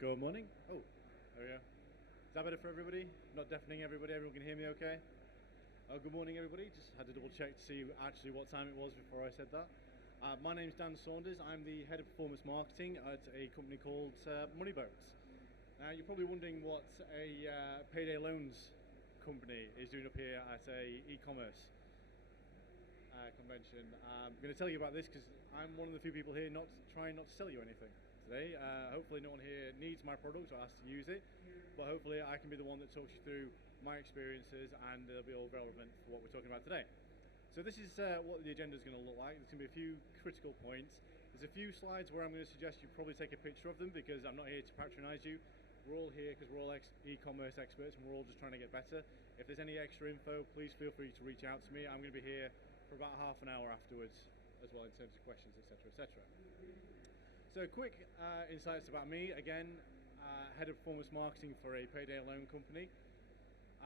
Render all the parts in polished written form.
Good morning. Oh, there we go. Is that better for everybody? Not deafening everybody? Everyone can hear me okay? Good morning, everybody. Just had to double check to see actually what time it was before I said that. My name's Dan Saunders. I'm the head of performance marketing at a company called Moneyboats. Now, you're probably wondering what a payday loans company is doing up here at a e-commerce convention. I'm going to tell you about this because I'm one of the few people here trying not to sell you anything today. Hopefully no one here needs my product or has to use it, but hopefully I can be the one that talks you through my experiences and they'll be all relevant for what we're talking about today. So this is what the agenda is going to look like. There's going to be a few critical points. There's a few slides where I'm going to suggest you probably take a picture of them because I'm not here to patronize you. We're all here because we're all e-commerce experts and we're all just trying to get better. If there's any extra info, please feel free to reach out to me. I'm going to be here for about half an hour afterwards as well in terms of questions, etc., etc. So quick insights about me. Again, head of performance marketing for a payday loan company.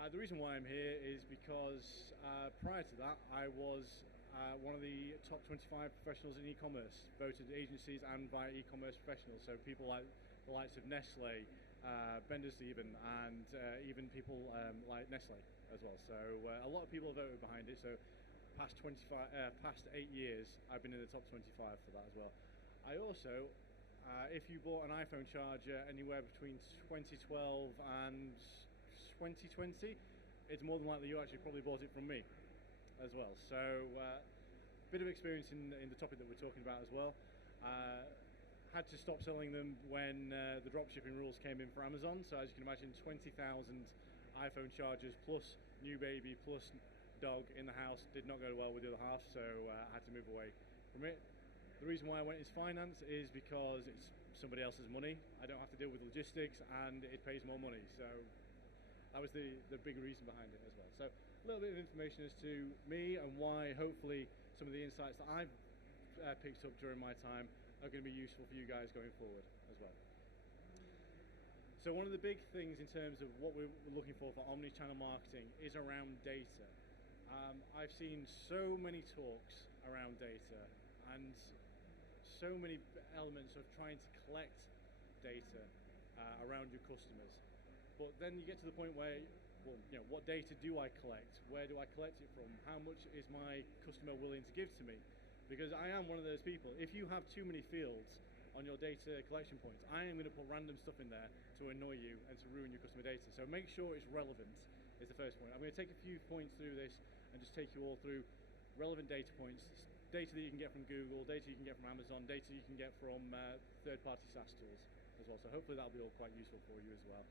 The reason why I'm here is because prior to that, I was one of the top 25 professionals in e-commerce, voted agencies and via e-commerce professionals. So people like the likes of Nestle, Benders even, and even people like Nestle as well. So a lot of people voted behind it. So past 8 years, I've been in the top 25 for that as well. I also, if you bought an iPhone charger anywhere between 2012 and 2020, it's more than likely you actually probably bought it from me as well. So bit of experience in the topic that we're talking about as well. Had to stop selling them when the dropshipping rules came in for Amazon. So as you can imagine, 20,000 iPhone chargers plus new baby plus dog in the house did not go well with the other half, so I had to move away from it. The reason why I went into finance is because it's somebody else's money. I don't have to deal with logistics and it pays more money. So that was the big reason behind it as well. So a little bit of information as to me and why hopefully some of the insights that I've picked up during my time are going to be useful for you guys going forward as well. So one of the big things in terms of what we're looking for omnichannel marketing is around data. I've seen so many talks around data and so many elements of trying to collect data around your customers. But then you get to the point where, well, you know, what data do I collect? Where do I collect it from? How much is my customer willing to give to me? Because I am one of those people. If you have too many fields on your data collection points, I am going to put random stuff in there to annoy you and to ruin your customer data. So make sure it's relevant is the first point. I'm going to take a few points through this and just take you all through relevant data points, data that you can get from Google, data you can get from Amazon, data you can get from third-party SaaS tools as well. So hopefully that'll be all quite useful for you as well.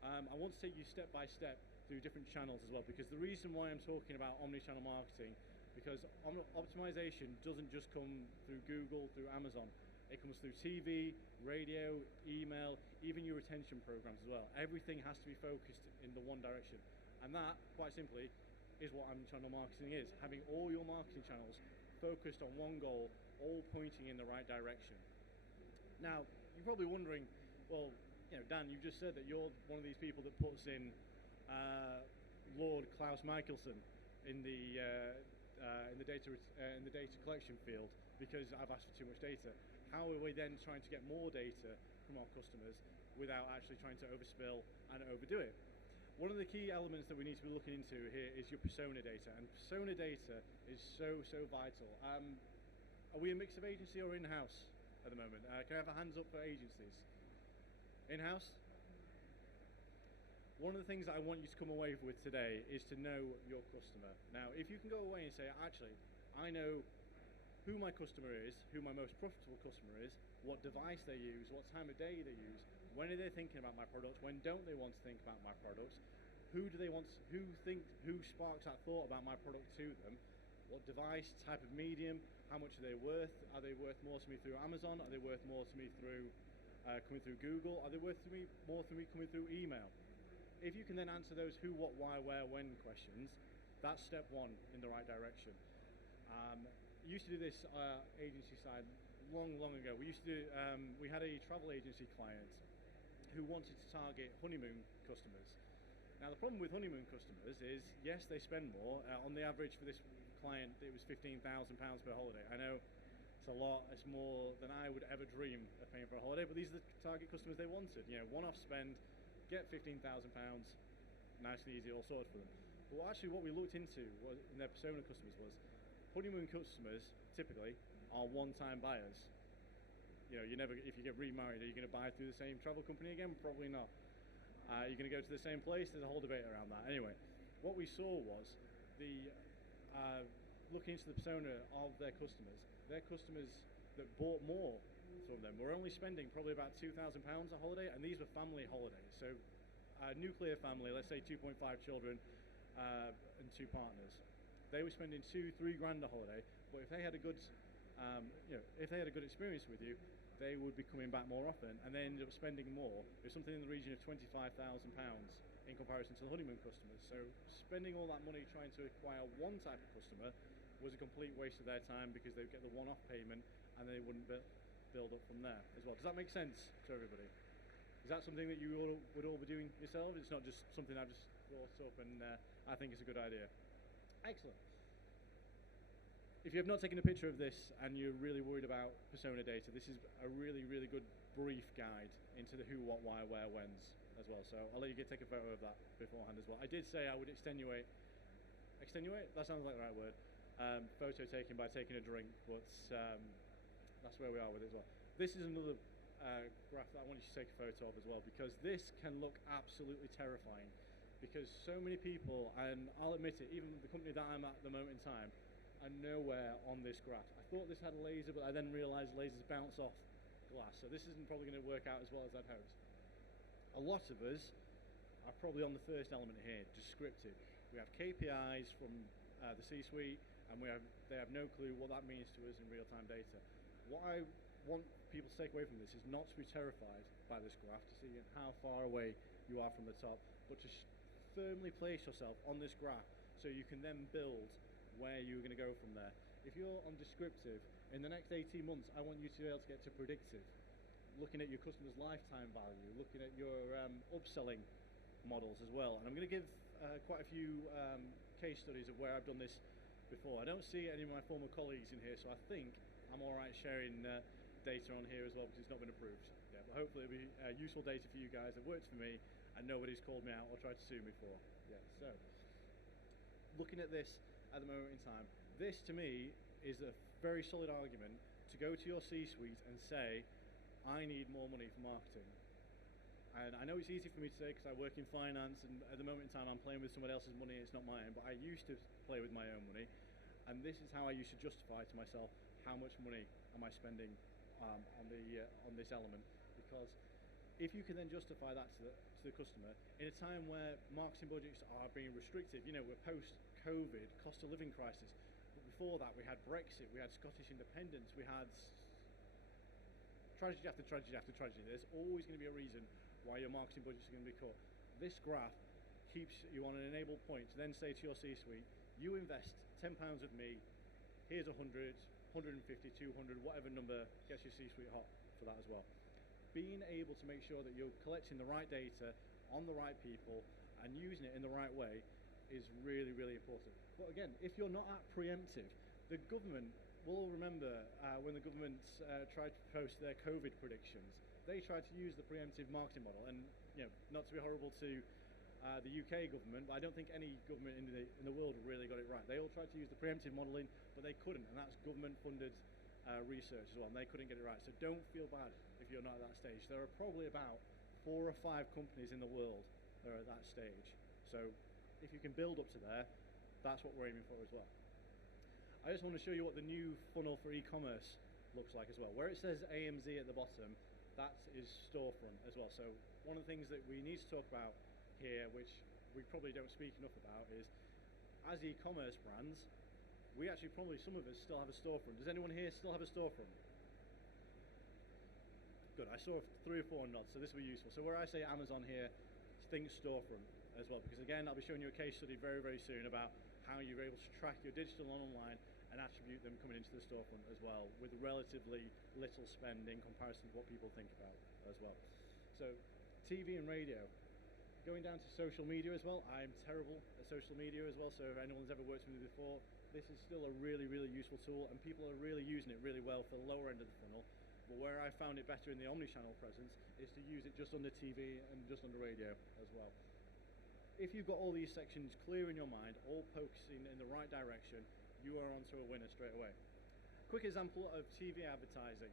I want to take you step by step through different channels as well, because the reason why I'm talking about omnichannel marketing, because optimization doesn't just come through Google, through Amazon. It comes through TV, radio, email, even your retention programs as well. Everything has to be focused in the one direction. And that, quite simply, is what omnichannel marketing is. Having all your marketing channels focused on one goal, all pointing in the right direction. Now, you're probably wondering, well, you know, Dan, you've just said that you're one of these people that puts in Lord Klaus Michelson in the data collection field because I've asked for too much data. How are we then trying to get more data from our customers without actually trying to overspill and overdo it? One of the key elements that we need to be looking into here is your persona data, and persona data is so vital. Are we a mix of agency or in-house at the moment? Can I have a hands up for agencies? In-house? One of the things that I want you to come away with today is to know your customer. Now, if you can go away and say, actually, I know who my customer is, who my most profitable customer is, what device they use, what time of day they use, when are they thinking about my products, when don't they want to think about my products, who sparks that thought about my product to them, what device, type of medium, how much are they worth more to me through Amazon, are they worth more to me through coming through Google, are they worth more to me coming through email? If you can then answer those who, what, why, where, when questions, that's step one in the right direction. I used to do this agency side long ago. We had a travel agency client who wanted to target honeymoon customers. Now the problem with honeymoon customers is, yes, they spend more. On the average for this client, it was £15,000 per holiday. I know It's a lot. It's more than I would ever dream of paying for a holiday. But these are the target customers they wanted. One-off spend, get £15,000, nice and easy, all sorted for them. But actually, what we looked into was, in their persona customers was honeymoon customers typically are one-time buyers. You never, if you get remarried, are you going to buy through the same travel company again? Probably not. You're going to go to the same place. There's a whole debate around that. Anyway, what we saw was the looking into the persona of their customers that bought more from them were only spending probably about £2,000 a holiday, and these were family holidays. So a nuclear family, let's say 2.5 children and 2 partners, they were spending £2-3 grand a holiday. But if they had a good if they had a good experience with you, they would be coming back more often, and they ended up spending more. It was something in the region of £25,000 in comparison to the honeymoon customers. So spending all that money trying to acquire one type of customer was a complete waste of their time, because they would get the one-off payment and they wouldn't build up from there as well. Does that make sense to everybody? Is that something that you all would all be doing yourselves? It's not just something I've just brought up and I think it's a good idea. Excellent. If you have not taken a picture of this and you're really worried about persona data, this is a really, really good brief guide into the who, what, why, where, whens as well. So I'll let you take a photo of that beforehand as well. I did say I would extenuate? That sounds like the right word. Photo taken by taking a drink, but that's where we are with it as well. This is another graph that I want you to take a photo of as well, because this can look absolutely terrifying, because so many people, and I'll admit it, even the company that I'm at the moment in time, are nowhere on this graph. I thought this had a laser, but I then realised lasers bounce off glass, so this isn't probably going to work out as well as I'd hoped. A lot of us are probably on the first element here, descriptive. We have KPIs from the C-suite, and they have no clue what that means to us in real-time data. What I want people to take away from this is not to be terrified by this graph, to see how far away you are from the top, but to firmly place yourself on this graph so you can then build where you're going to go from there. If you're on descriptive, in the next 18 months, I want you to be able to get to predictive, looking at your customer's lifetime value, looking at your upselling models as well. And I'm going to give quite a few case studies of where I've done this before. I don't see any of my former colleagues in here, so I think I'm all right sharing data on here as well, because it's not been approved yet. But hopefully it'll be useful data for you guys that works for me, and nobody's called me out or tried to sue me for. Yeah. So looking at this at the moment in time, this to me is a very solid argument to go to your C-suite and say, I need more money for marketing. And I know it's easy for me to say because I work in finance, and at the moment in time I'm playing with someone else's money, it's not mine, but I used to play with my own money, and this is how I used to justify to myself how much money am I spending on this element. Because if you can then justify that to the customer in a time where marketing budgets are being restricted, we're post-COVID, cost of living crisis, but before that we had Brexit, we had Scottish independence, we had tragedy after tragedy after tragedy. There's always going to be a reason why your marketing budgets are going to be cut. This graph keeps you on an enabled point to then say to your C-suite, you invest £10 with me, here's 100, 150, 200, whatever number gets your C-suite hot for that as well. Being able to make sure that you're collecting the right data on the right people and using it in the right way is really, really important. But again, if you're not at preemptive, the government will remember when the government tried to post their COVID predictions, they tried to use the preemptive marketing model, and not to be horrible to the UK government, but I don't think any government in the world really got it right. They all tried to use the preemptive modelling, but they couldn't, and that's government-funded research as well, and they couldn't get it right. So don't feel bad if you're not at that stage. There are probably about 4 or 5 companies in the world that are at that stage. So if you can build up to there, that's what we're aiming for as well. I just want to show you what the new funnel for e-commerce looks like as well. Where it says AMZ at the bottom, that is storefront as well. So one of the things that we need to talk about here, which we probably don't speak enough about, is as e-commerce brands, we actually probably, some of us still have a storefront. Does anyone here still have a storefront? Good, I saw 3 or 4 nods, so this will be useful. So where I say Amazon here, think storefront as well, because again, I'll be showing you a case study very, very soon about how you're able to track your digital and online and attribute them coming into the storefront as well, with relatively little spend in comparison to what people think about as well. So TV and radio. Going down to social media as well, I'm terrible at social media as well, so if anyone's ever worked with me before, this is still a really, really useful tool, and people are really using it really well for the lower end of the funnel. But where I found it better in the omnichannel presence is to use it just under TV and just under radio as well. If you've got all these sections clear in your mind, all focusing in the right direction, you are onto a winner straight away. Quick example of TV advertising.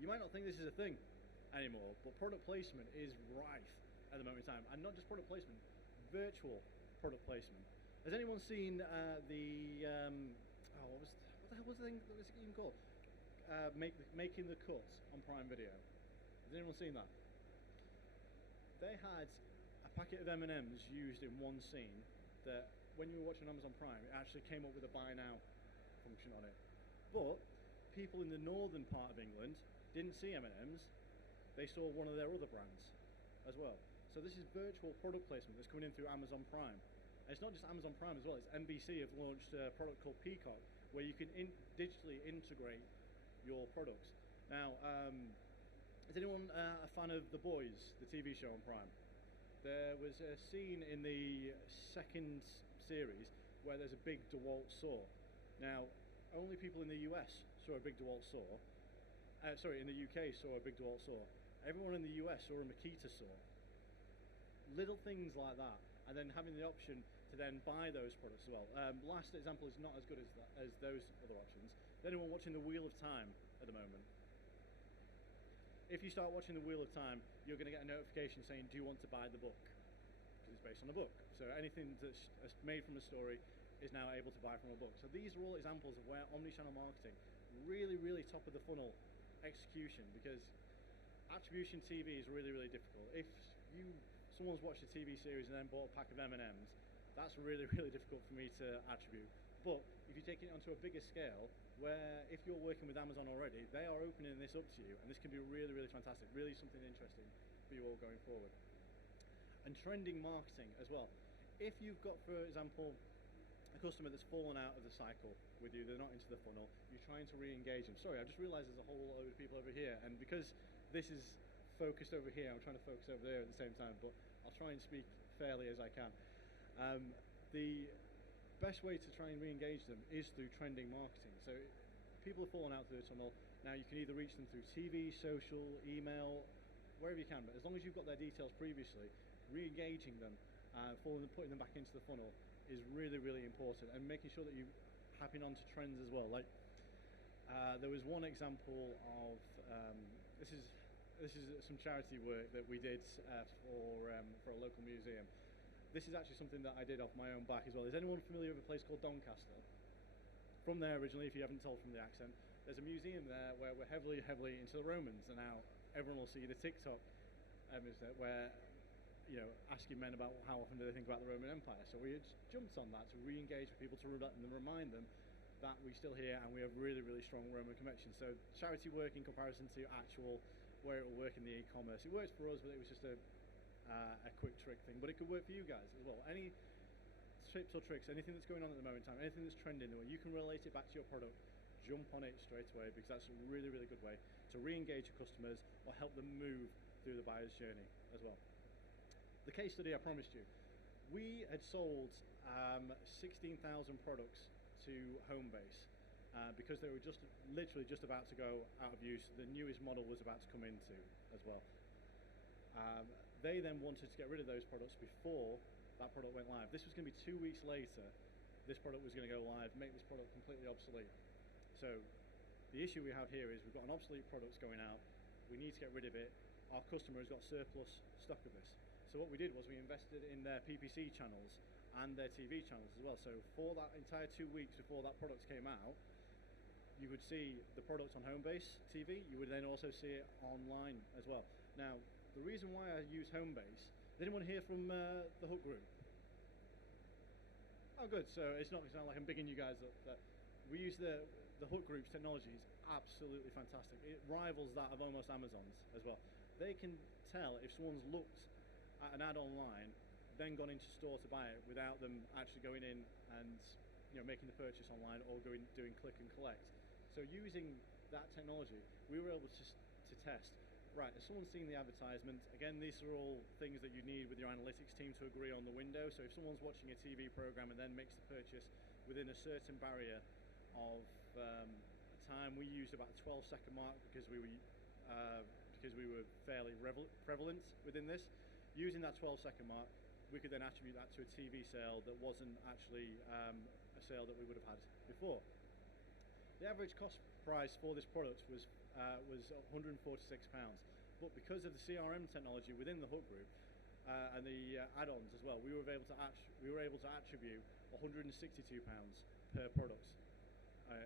You might not think this is a thing anymore, but product placement is rife at the moment in time, and not just product placement, virtual product placement. Has anyone seen what the hell was the thing that was even called? Making the Cut on Prime Video. Has anyone seen that? They had a packet of M&Ms used in one scene that when you were watching Amazon Prime, it actually came up with a buy now function on it. But people in the northern part of England didn't see M&Ms, they saw one of their other brands as well. So this is virtual product placement that's coming in through Amazon Prime. And it's not just Amazon Prime as well, it's NBC have launched a product called Peacock, where you can digitally integrate your products. Now, is anyone a fan of The Boys, the TV show on Prime? There was a scene in the second series where there's a big DeWalt saw. Now, only people in the US saw a big DeWalt saw. In the UK saw a big DeWalt saw. Everyone in the US saw a Makita saw. Little things like that, and then having the option to then buy those products as well. Last example is not as good as those other options. Is anyone watching The Wheel of Time at the moment? If you start watching The Wheel of Time, you're going to get a notification saying, do you want to buy the book? Because it's based on a book. So anything that's made from a story is now able to buy from a book. So these are all examples of where omnichannel marketing, really, really top of the funnel execution, because attribution TV is really, really difficult. If someone's watched a TV series and then bought a pack of M&Ms, that's really, really difficult for me to attribute. But if you're taking it onto a bigger scale, where if you're working with Amazon already, they are opening this up to you, and this can be really, really fantastic, really something interesting for you all going forward. And trending marketing as well. If you've got, for example, a customer that's fallen out of the cycle with you, they're not into the funnel, you're trying to re-engage them. Sorry, I just realized there's a whole load of people over here, and because this is focused over here, I'm trying to focus over there at the same time, but I'll try and speak fairly as I can. The best way to try and re-engage them is through trending marketing. So people have fallen out through the tunnel. Now you can either reach them through TV, social, email, wherever you can, but as long as you've got their details previously, re-engaging them, putting them back into the funnel is really, really important, and making sure that you're happing onto trends as well. Like there was one example of this is some charity work that we did for a local museum. This is actually something that I did off my own back as well. Is anyone familiar with a place called Doncaster? From there originally, if you haven't told from the accent, there's a museum there where we're heavily into the Romans, and now everyone will see the TikTok where, asking men about how often do they think about the Roman Empire. So we jumped on that to re-engage with people, to remind them that we're still here and we have really, really strong Roman connections. So charity work in comparison to actual where it will work in the e-commerce. It worked for us, but it was just a quick trick thing, but it could work for you guys as well. Any tips or tricks, anything that's going on at the moment in time, anything that's trending, where you can relate it back to your product, jump on it straight away, because that's a really, really good way to re-engage your customers or help them move through the buyer's journey as well. The case study I promised you, we had sold 16,000 products to Homebase because they were literally just about to go out of use. The newest model was about to come into as well. They then wanted to get rid of those products before that product went live. This was going to be 2 weeks later. This product was going to go live, make this product completely obsolete. So the issue we have here is we've got an obsolete product going out. We need to get rid of it. Our customer has got surplus stock of this. So what we did was we invested in their PPC channels and their TV channels as well. So for that entire 2 weeks before that product came out, you would see the product on Homebase TV. You would then also see it online as well. Now, the reason why I use Homebase, is anyone here from the Hook group? Oh, good. So it's not like I'm bigging you guys up. But we use the Hook group's technology is absolutely fantastic. It rivals that of almost Amazon's as well. They can tell if someone's looked at an ad online, then gone into store to buy it without them actually going in and making the purchase online or doing click and collect. So using that technology, we were able to test. Right, if someone's seen the advertisement, again, these are all things that you need with your analytics team to agree on the window. So if someone's watching a TV program and then makes the purchase within a certain barrier of time. We used about a 12-second mark because we were fairly prevalent within this. Using that 12-second mark, we could then attribute that to a TV sale that wasn't actually a sale that we would have had before. The average cost price for this product was £146, but because of the CRM technology within the Hook Group and the add-ons as well, we were able to attribute £162 per product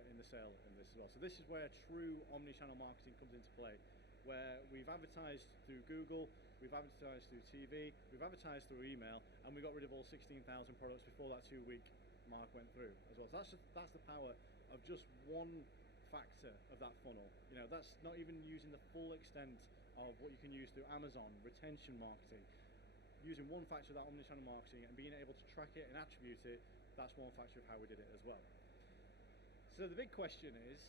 in the sale in this as well. So this is where true omni-channel marketing comes into play, where we've advertised through Google, we've advertised through TV, we've advertised through email, and we got rid of all 16,000 products before that 2-week mark went through as well. So that's the power of just one factor of that funnel. You know, that's not even using the full extent of what you can use through Amazon, retention marketing. Using one factor of that omnichannel marketing and being able to track it and attribute it, that's one factor of how we did it as well. So the big question is,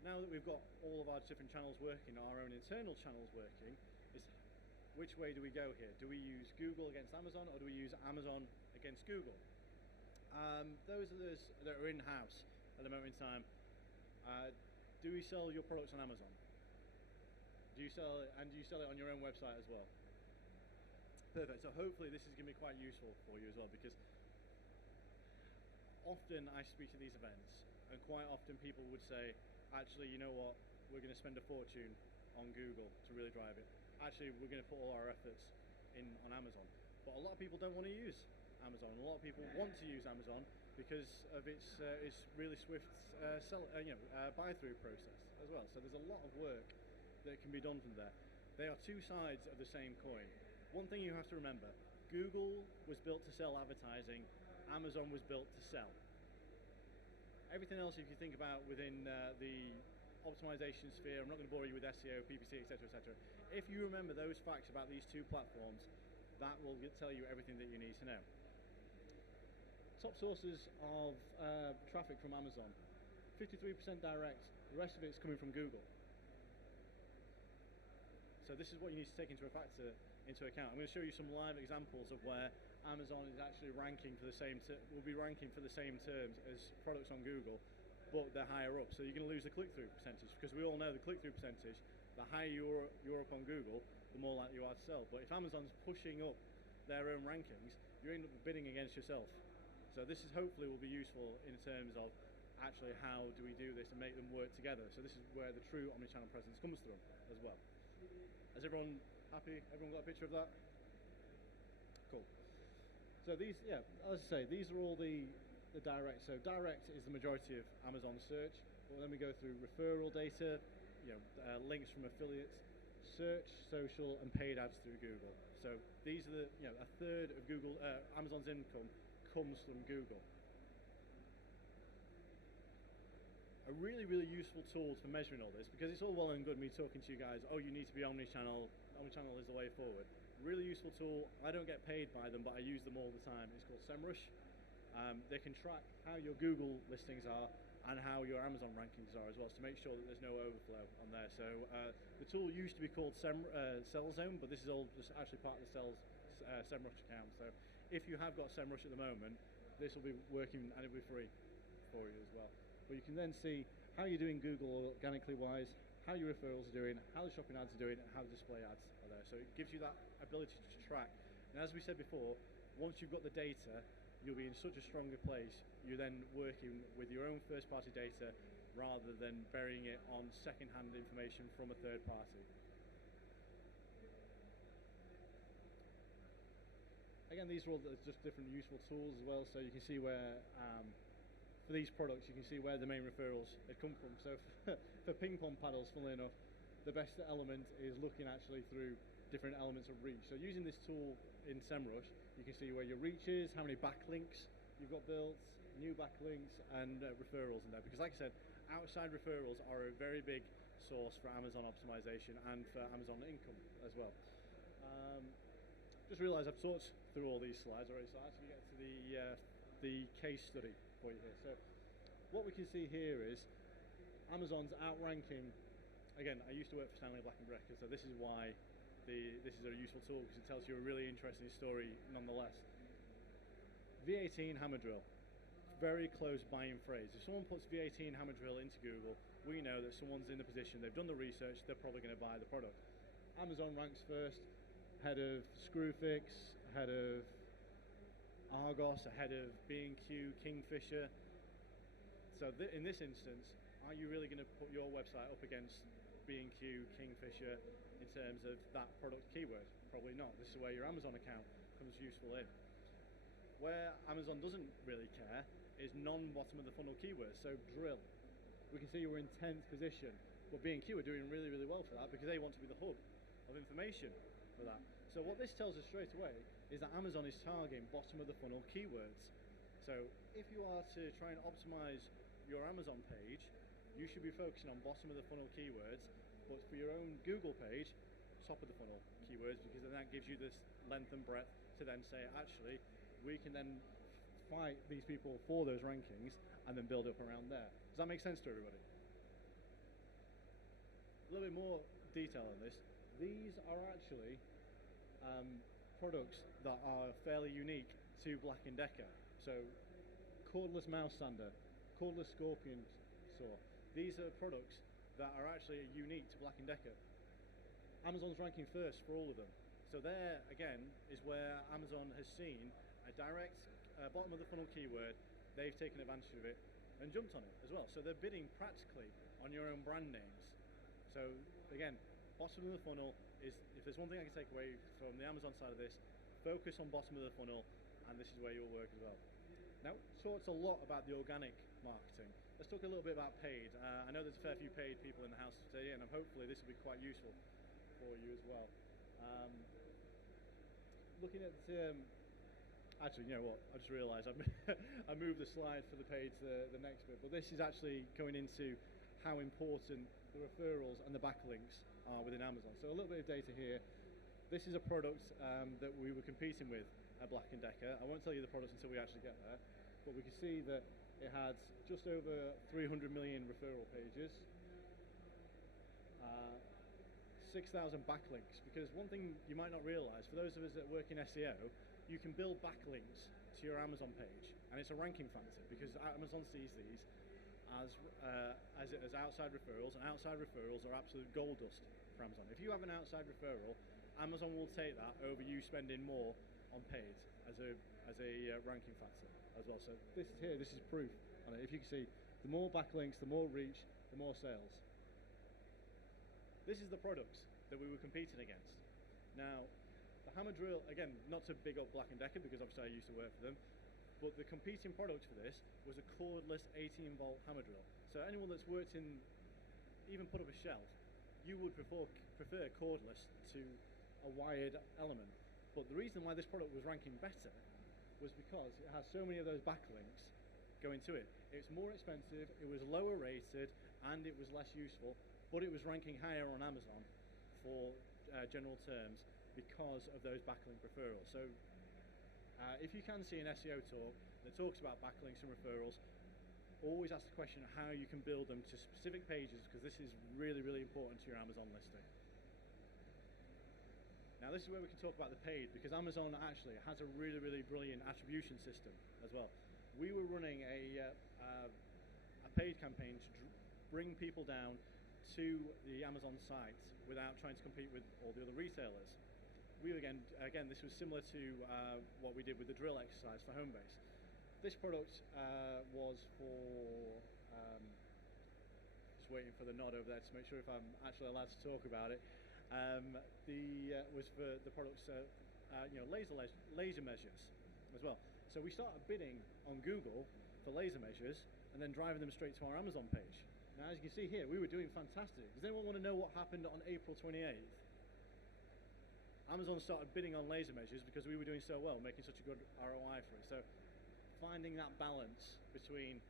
now that we've got all of our different channels working, our own internal channels working, is which way do we go here? Do we use Google against Amazon, or do we use Amazon against Google? Those of us that are in-house at the moment in time, do we sell your products on Amazon? Do you sell it on your own website as well? Perfect. So hopefully this is going to be quite useful for you as well, because often I speak to these events, and quite often people would say, actually, you know what, we're going to spend a fortune on Google to really drive it. Actually, we're going to put all our efforts in on Amazon. But a lot of people don't want to use Amazon. A lot of people want to use Amazon because of its really swift buy-through process as well. So there's a lot of work that can be done from there. They are two sides of the same coin. One thing you have to remember, Google was built to sell advertising, Amazon was built to sell. Everything else, if you think about within the optimization sphere, I'm not going to bore you with SEO, PPC, etc., etc. If you remember those facts about these two platforms, that will tell you everything that you need to know. Top sources of traffic from Amazon, 53% direct, the rest of it's coming from Google. So this is what you need to take into account. I'm going to show you some live examples of where Amazon is actually ranking for the same, will be ranking for the same terms as products on Google, but they're higher up. So you're going to lose the click-through percentage, because we all know the click-through percentage, the higher you're up on Google, the more likely you are to sell. But if Amazon's pushing up their own rankings, you end up bidding against yourself. So this is hopefully will be useful in terms of actually how do we do this and make them work together. So this is where the true omnichannel presence comes from as well. Is everyone happy? Everyone got a picture of that? Cool. So these, yeah, as I say, these are all the direct. So direct is the majority of Amazon search, but then we go through referral data, links from affiliates, search, social, and paid ads through Google. So these are a third of Amazon's income comes from Google. A really, really useful tool for measuring all this, because it's all well and good me talking to you guys, oh, you need to be omnichannel, omnichannel is the way forward. Really useful tool. I don't get paid by them, but I use them all the time. It's called SEMrush. They can track how your Google listings are and how your Amazon rankings are as well, to make sure that there's no overflow on there. So the tool used to be called SellZone, but this is all just actually part of the SEMrush account. So if you have got SEMrush at the moment, this will be working and it'll be free for you as well. But you can then see how you're doing Google organically wise, how your referrals are doing, how the shopping ads are doing, and how the display ads are there. So it gives you that ability to track. And as we said before, once you've got the data, you'll be in such a stronger place. You're then working with your own first-party data rather than burying it on second-hand information from a third party. Again, these are all just different useful tools as well. So you can see where for these products, you can see where the main referrals had come from. So for ping pong paddles, funnily enough, the best element is looking actually through different elements of reach. So using this tool in SEMrush, you can see where your reach is, how many backlinks you've got built, new backlinks, and referrals in there. Because like I said, outside referrals are a very big source for Amazon optimization and for Amazon income as well. Just realised I've talked through all these slides already, so I actually get to the case study for you here. So what we can see here is Amazon's outranking. Again, I used to work for Stanley Black & Decker, so this is why this is a useful tool, because it tells you a really interesting story nonetheless. V18 hammer drill, very close buying phrase. If someone puts VAT and hammer drill into Google, we know that someone's in a position, they've done the research, they're probably going to buy the product. Amazon ranks first, ahead of Screwfix, ahead of Argos, ahead of B&Q, Kingfisher. So in this instance, are you really going to put your website up against B&Q, Kingfisher in terms of that product keyword? Probably not. This is where your Amazon account comes useful in. Where Amazon doesn't really care is non-bottom of the funnel keywords, so drill. We can see we're in 10th position, but B&Q are doing really, really well for that because they want to be the hub of information for that. So what this tells us straight away is that Amazon is targeting bottom of the funnel keywords. So if you are to try and optimize your Amazon page, you should be focusing on bottom of the funnel keywords, but for your own Google page, top of the funnel keywords, because then that gives you this length and breadth to then say, actually, we can then fight these people for those rankings and then build up around there. Does that make sense to everybody? A little bit more detail on this. These are actually products that are fairly unique to Black & Decker. So cordless mouse sander, cordless scorpion saw. These are products that are actually unique to Black & Decker. Amazon's ranking first for all of them. So there, again, is where Amazon has seen a direct bottom of the funnel keyword. They've taken advantage of it and jumped on it as well. So they're bidding practically on your own brand names. So again, bottom of the funnel is, if there's one thing I can take away from the Amazon side of this, focus on bottom of the funnel, and this is where you'll work as well. Now, talked a lot about the organic marketing. Let's talk a little bit about paid. I know there's a fair few paid people in the house today, and hopefully this will be quite useful for you as well. Looking at, actually, you know what, I just realised I moved the slide for the paid to the next bit, but this is actually going into how important the referrals and the backlinks are within Amazon. So a little bit of data here. This is a product that we were competing with at Black & Decker. I won't tell you the product until we actually get there, but we can see that it had just over 300 million referral pages, 6,000 backlinks, because one thing you might not realise, for those of us that work in SEO, you can build backlinks to your Amazon page, and it's a ranking factor because Amazon sees these as outside referrals, and outside referrals are absolute gold dust for Amazon. If you have an outside referral, Amazon will take that over you spending more on paid as a ranking factor as well. So this is proof on it. If you can see, the more backlinks, the more reach, the more sales. This is the products that we were competing against. Now, the hammer drill, again, not to big up Black & Decker because obviously I used to work for them, but the competing product for this was a cordless 18-volt hammer drill. So anyone that's worked in, even put up a shelf, you would prefer cordless to a wired element. But the reason why this product was ranking better was because it has so many of those backlinks going to it. It's more expensive, it was lower rated, and it was less useful, but it was ranking higher on Amazon for general terms because of those backlink referrals. So if you can see an SEO talk that talks about backlinks and referrals, always ask the question of how you can build them to specific pages, because this is really, really important to your Amazon listing. Now this is where we can talk about the paid, because Amazon actually has a really, really brilliant attribution system as well. We were running a paid campaign to bring people down to the Amazon site without trying to compete with all the other retailers. We again, this was similar to what we did with the drill exercise for Homebase. This product was for, just waiting for the nod over there to make sure if I'm actually allowed to talk about it. Was for the products, laser measures as well. So we started bidding on Google for laser measures and then driving them straight to our Amazon page. Now, as you can see here, we were doing fantastic. Does anyone want to know what happened on April 28th? Amazon started bidding on laser measures because we were doing so well, making such a good ROI for it. So finding that balance between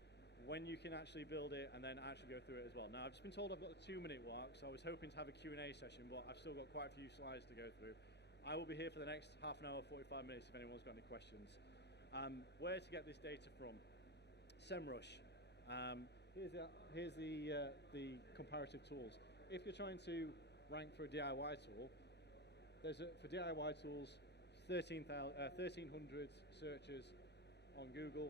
when you can actually build it and then actually go through it as well. Now, I've just been told I've got the 2-minute mark, so I was hoping to have a Q&A session, but I've still got quite a few slides to go through. I will be here for the next half an hour, 45 minutes if anyone's got any questions. Where to get this data from? SEMrush. Here's the comparative tools. If you're trying to rank for a DIY tool, for DIY tools, 1,300 searches on Google,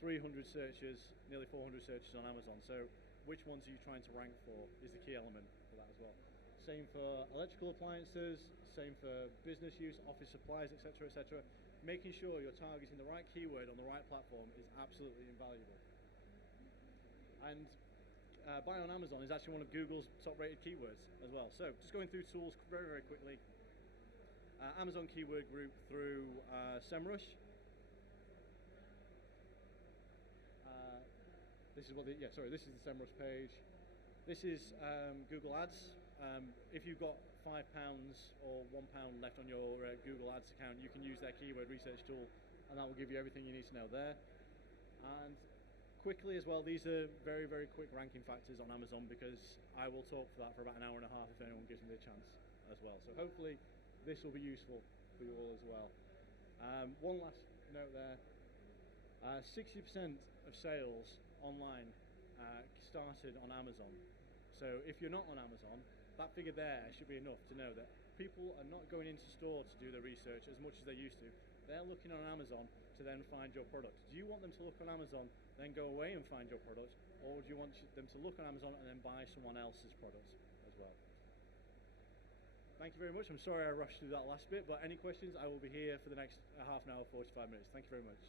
300 searches, nearly 400 searches on Amazon. So which ones are you trying to rank for is the key element for that as well. Same for electrical appliances, same for business use, office supplies, etc., etc. Making sure you're targeting the right keyword on the right platform is absolutely invaluable. And buy on Amazon is actually one of Google's top-rated keywords as well. So just going through tools very, very quickly. Amazon keyword group through SEMrush. This is this is the SEMrush page. This is Google Ads. If you've got £5 or £1 left on your Google Ads account, you can use their keyword research tool, and that will give you everything you need to know there. And quickly as well, these are very, very quick ranking factors on Amazon, because I will talk for that for about an hour and a half if anyone gives me the chance as well. So hopefully this will be useful for you all as well. One last note there. 60% of sales online started on Amazon. So if you're not on Amazon, that figure there should be enough to know that people are not going into store to do their research as much as they used to. They're looking on Amazon to then find your product. Do you want them to look on Amazon, then go away and find your product, or do you want them to look on Amazon and then buy someone else's product as well? Thank you very much. I'm sorry I rushed through that last bit, but any questions, I will be here for the next half an hour, 45 minutes. Thank you very much.